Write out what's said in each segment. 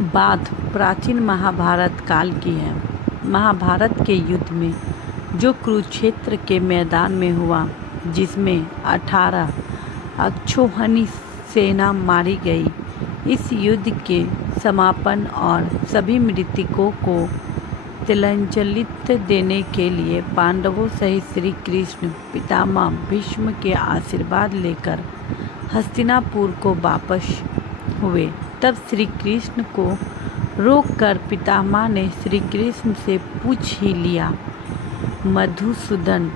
बात प्राचीन महाभारत काल की है। महाभारत के युद्ध में जो कुरुक्षेत्र के मैदान में हुआ, जिसमें 18 अक्षौहिणी सेना मारी गई। इस युद्ध के समापन और सभी मृतकों को तिलांजलि देने के लिए पांडवों सहित श्री कृष्ण पितामह भीष्म के आशीर्वाद लेकर हस्तिनापुर को वापस हुए। तब श्री कृष्ण को रोककर पितामह ने श्री कृष्ण से पूछ ही लिया, मधुसूदन,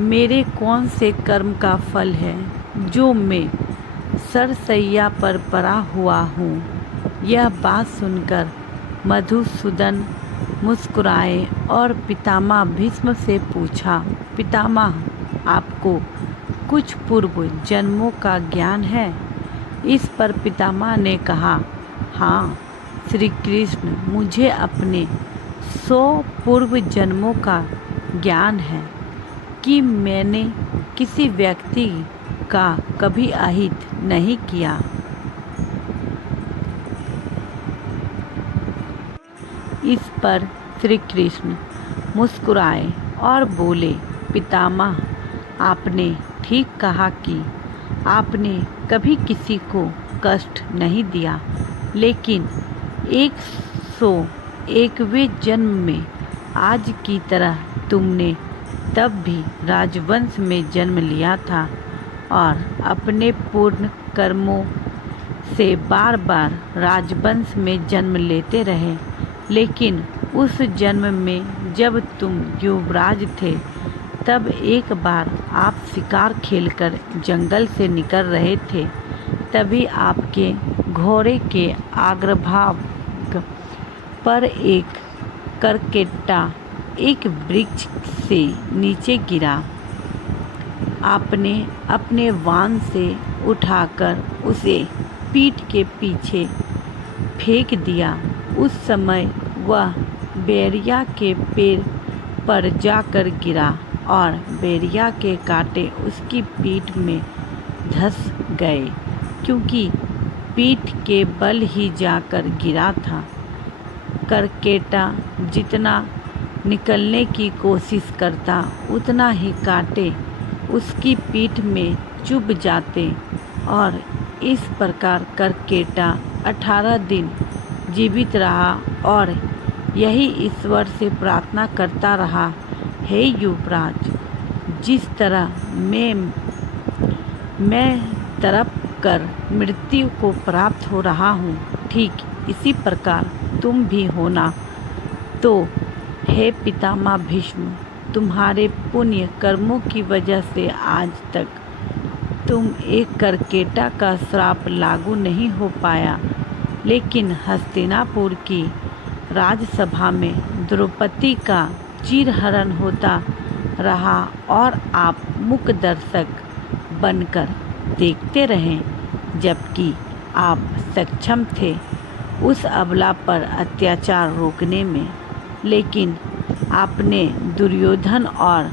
मेरे कौन से कर्म का फल है जो मैं सरसैया पर पड़ा हुआ हूँ। यह बात सुनकर मधुसूदन मुस्कुराए और पितामह भीष्म से पूछा, पितामह, आपको कुछ पूर्व जन्मों का ज्ञान है? इस पर पितामह ने कहा, हाँ श्री कृष्ण, मुझे अपने 100 पूर्व जन्मों का ज्ञान है कि मैंने किसी व्यक्ति का कभी अहित नहीं किया। इस पर श्री कृष्ण मुस्कुराए और बोले, पितामह, आपने ठीक कहा कि आपने कभी किसी को कष्ट नहीं दिया, लेकिन 101वें जन्म में आज की तरह तुमने तब भी राजवंश में जन्म लिया था और अपने पूर्ण कर्मों से बार बार राजवंश में जन्म लेते रहे। लेकिन उस जन्म में जब तुम युवराज थे, तब एक बार आप शिकार खेलकर जंगल से निकल रहे थे। तभी आपके घोड़े के अग्रभाग पर एक करकेटा एक वृक्ष से नीचे गिरा। आपने अपने वाहन से उठाकर उसे पीठ के पीछे फेंक दिया। उस समय वह बैरिया के पेड़ पर जाकर गिरा और बैरिया के कांटे उसकी पीठ में धंस गए, क्योंकि पीठ के बल ही जाकर गिरा था। करकेटा जितना निकलने की कोशिश करता, उतना ही कांटे उसकी पीठ में चुभ जाते और इस प्रकार करकेटा 18 दिन जीवित रहा और यही ईश्वर से प्रार्थना करता रहा, हे युवराज, जिस तरह मैं तड़प कर मृत्यु को प्राप्त हो रहा हूँ, ठीक इसी प्रकार तुम भी होना। तो हे पितामह भीष्म, तुम्हारे पुण्य कर्मों की वजह से आज तक तुम एक करकेटा का श्राप लागू नहीं हो पाया। लेकिन हस्तिनापुर की राजसभा में द्रौपदी का चीरहरण होता रहा और आप मूक दर्शक बनकर देखते रहे, जबकि आप सक्षम थे उस अबला पर अत्याचार रोकने में। लेकिन आपने दुर्योधन और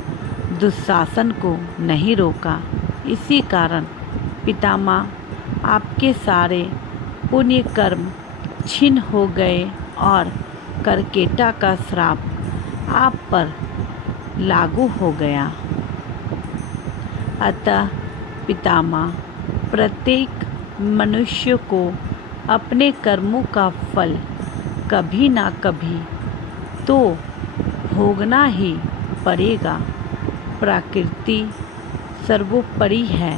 दुशासन को नहीं रोका। इसी कारण पितामह आपके सारे पुण्य कर्म क्षीण हो गए और करकेटा का श्राप आप पर लागू हो गया। अतः पितामह, प्रत्येक मनुष्य को अपने कर्मों का फल कभी ना कभी तो भोगना ही पड़ेगा। प्रकृति सर्वोपरि है,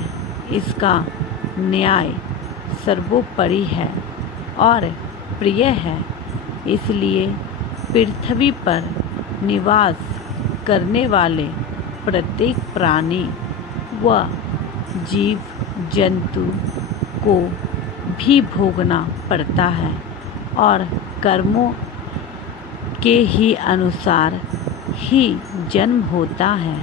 इसका न्याय सर्वोपरि है और प्रिय है। इसलिए पृथ्वी पर निवास करने वाले प्रत्येक प्राणी व जीव जंतु को भी भोगना पड़ता है और कर्मों के ही अनुसार ही जन्म होता है।